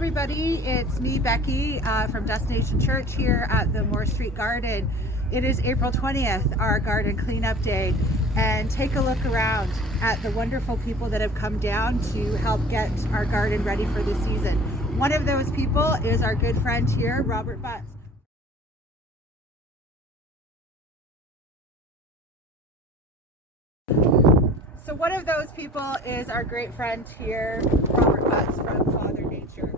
everybody, it's me, Becky, from Destination Church here at the Moore Street Garden. It is April 20th, our garden cleanup day, and take a look around at the wonderful people that have come down to help get our garden ready for the season. One of those people is our good friend here, Robert Butts. So one of those people is our great friend here, Robert Butts from Father Nature.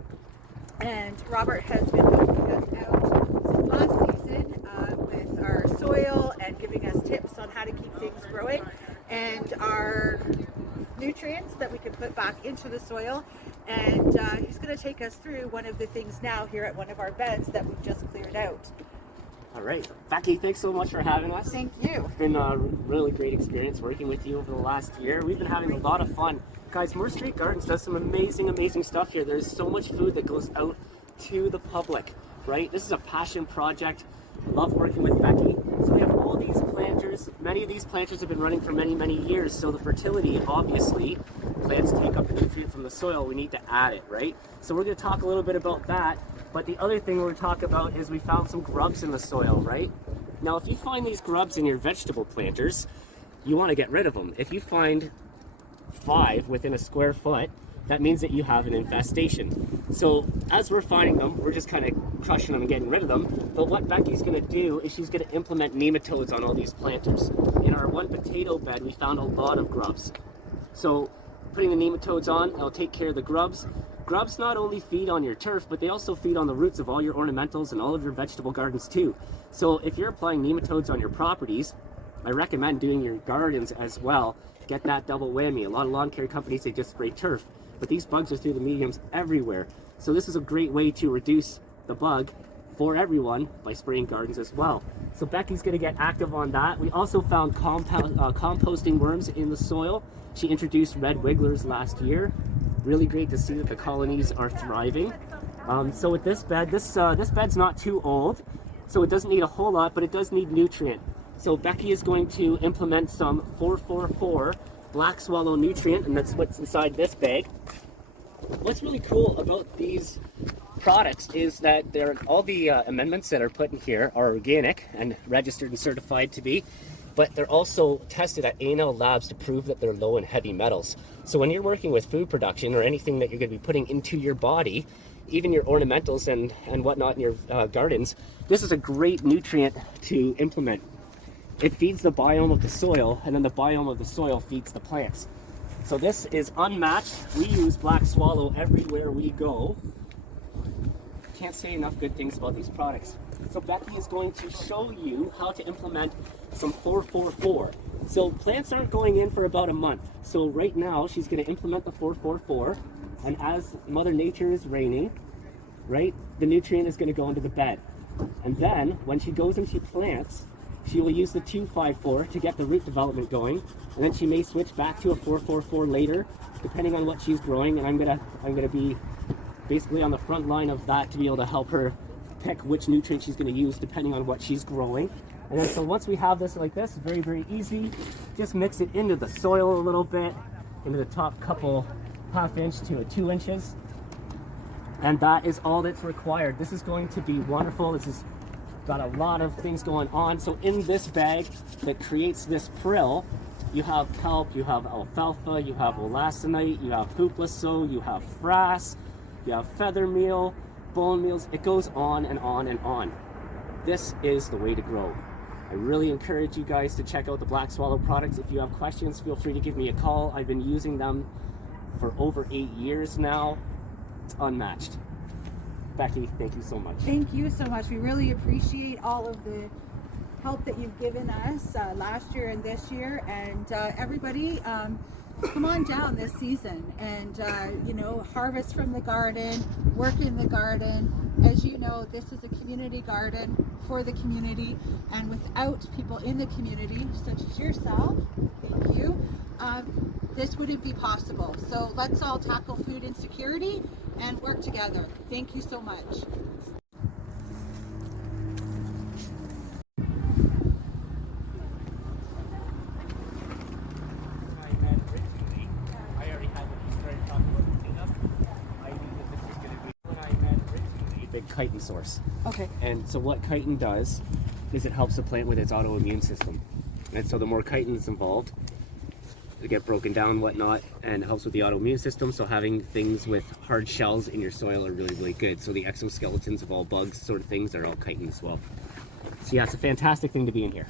And Robert has been helping us out since last season with our soil and giving us tips on how to keep things growing and our nutrients that we can put back into the soil. And he's going to take us through one of the things now here at one of our beds that we've just cleared out. All right, Becky, thanks so much for having us. Thank you. It's been a really great experience working with you over the last year. We've been having a lot of fun. Guys, Moore Street Gardens does some amazing stuff here. There's so much food that goes out to the public, right? This is a passion project. I love working with Becky. So we have all these planters. Many of these planters have been running for many years. So the fertility, obviously, plants take up the nutrient from the soil. We need to add it, right? So we're going to talk a little bit about that. But the other thing we're going to talk about is we found some grubs in the soil, right? Now, if you find these grubs in your vegetable planters, you want to get rid of them. If you find 5 within a square foot, that means that you have an infestation. So as we're finding them, we're just kind of crushing them and getting rid of them. But what Becky's going to do is she's going to implement nematodes on all these planters. In our one potato bed, we found a lot of grubs. So putting the nematodes on, it'll take care of the grubs. Grubs not only feed on your turf, but they also feed on the roots of all your ornamentals and all of your vegetable gardens too. So if you're applying nematodes on your properties, I recommend doing your gardens as well. Get that double whammy. A lot of lawn care companies, they just spray turf, but these bugs are through the mediums everywhere. So this is a great way to reduce the bug for everyone by spraying gardens as well. So Becky's going to get active on that. We also found composting worms in the soil. She introduced red wigglers last year. Really great to see that the colonies are thriving. So with this bed, this bed's not too old, so it doesn't need a whole lot, but it does need nutrient. So Becky is going to implement some 444 black swallow nutrient, and that's what's inside this bag. What's really cool about these products is that all the amendments that are put in here are organic and registered and certified to be, but they're also tested at A&L labs to prove that they're low in heavy metals. So when you're working with food production or anything that you're going to be putting into your body, even your ornamentals and whatnot in your gardens, this is a great nutrient to implement. It feeds the biome of the soil, and then the biome of the soil feeds the plants. So this is unmatched. We use black swallow everywhere we go. Can't say enough good things about these products. So Becky is going to show you how to implement some 444. So plants aren't going in for about a month. So right now she's going to implement the 444, and as Mother Nature is raining, right, the nutrient is going to go into the bed. And then when she goes into plants, she will use the 254 to get the root development going, and then she may switch back to a 444 later, depending on what she's growing. And I'm gonna be basically on the front line of that to be able to help her pick which nutrient she's going to use depending on what she's growing. And then so once we have this like this, very easy, just mix it into the soil a little bit, into the top couple ½ inch to 2 inches, and that is all that's required. This is going to be wonderful. This has got a lot of things going on. So in this bag that creates this prill, you have kelp, you have alfalfa, you have olastonite, you have hoopla, you have frass, you have feather meal, bone meals. It goes on and on and on. This is the way to grow. I really encourage you guys to check out the Black Swallow products. If you have questions, feel free to give me a call. I've been using them for over 8 years now. It's unmatched. Becky, thank you so much. Thank you so much. We really appreciate all of the help that you've given us last year and this year. And everybody, come on down this season and harvest from the garden, work in the garden. As you know, this is a community garden for the community, and without people in the community such as yourself, thank you, this wouldn't be possible. So let's all tackle food insecurity and work together. Thank you so much. good chitin source. Okay. And so what chitin does is it helps the plant with its autoimmune system. And so the more chitin is involved, they get broken down, whatnot, and it helps with the autoimmune system. So having things with hard shells in your soil are really, really good. So the exoskeletons of all bugs sort of things are all chitin as well. So yeah, it's a fantastic thing to be in here.